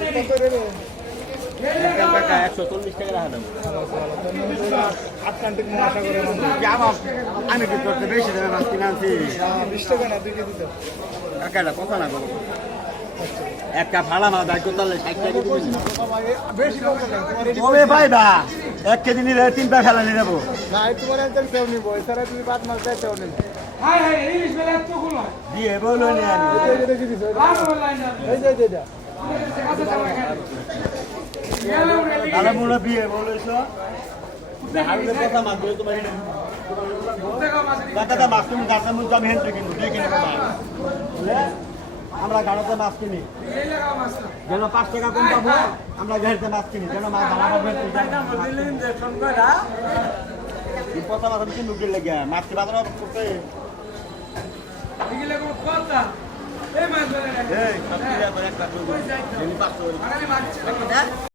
140 টাকা রাখা দেবো। আমি কি করতে বেশি দেবে মাছ কিনে আনছি 20 টাকা না 2 কেজি দাও। একটা কথা না বলো একটা ভাড়া মাছ দায় করতে 60 টাকা দিবি না। বেশি কম টাকা তোমার এদিকে কবে পাইবা 1 কেজি নিলে 3টা ফেলা নিয়ে যাবো। না তোমার একদম কেউ নিব এছাড়া তুমি বাদ মাছ দেয় কেউ নেই। দিয়ে বলো নিয়ে আনি এটা কি দিছো এই যে এটা তাহলে মনে বিয়ে বলেছো আলু কথা মাছ ধরে তোমার টাকাটা মাছ তুমি গাছের মধ্যে আমি হেঁটে কিনবো দিয়ে কিনবো আমরা গাড়িতে মাছ কিনি যেন 5 টাকা কম পাবো আমরা গাড়িতে মাছ কিনি যেন মাছ ভাড়া পাবেন কথা মাছ আমি কিনবো কিনলে গিয়া মাছ কি বাজার করতে এই সব কিছু একটা 500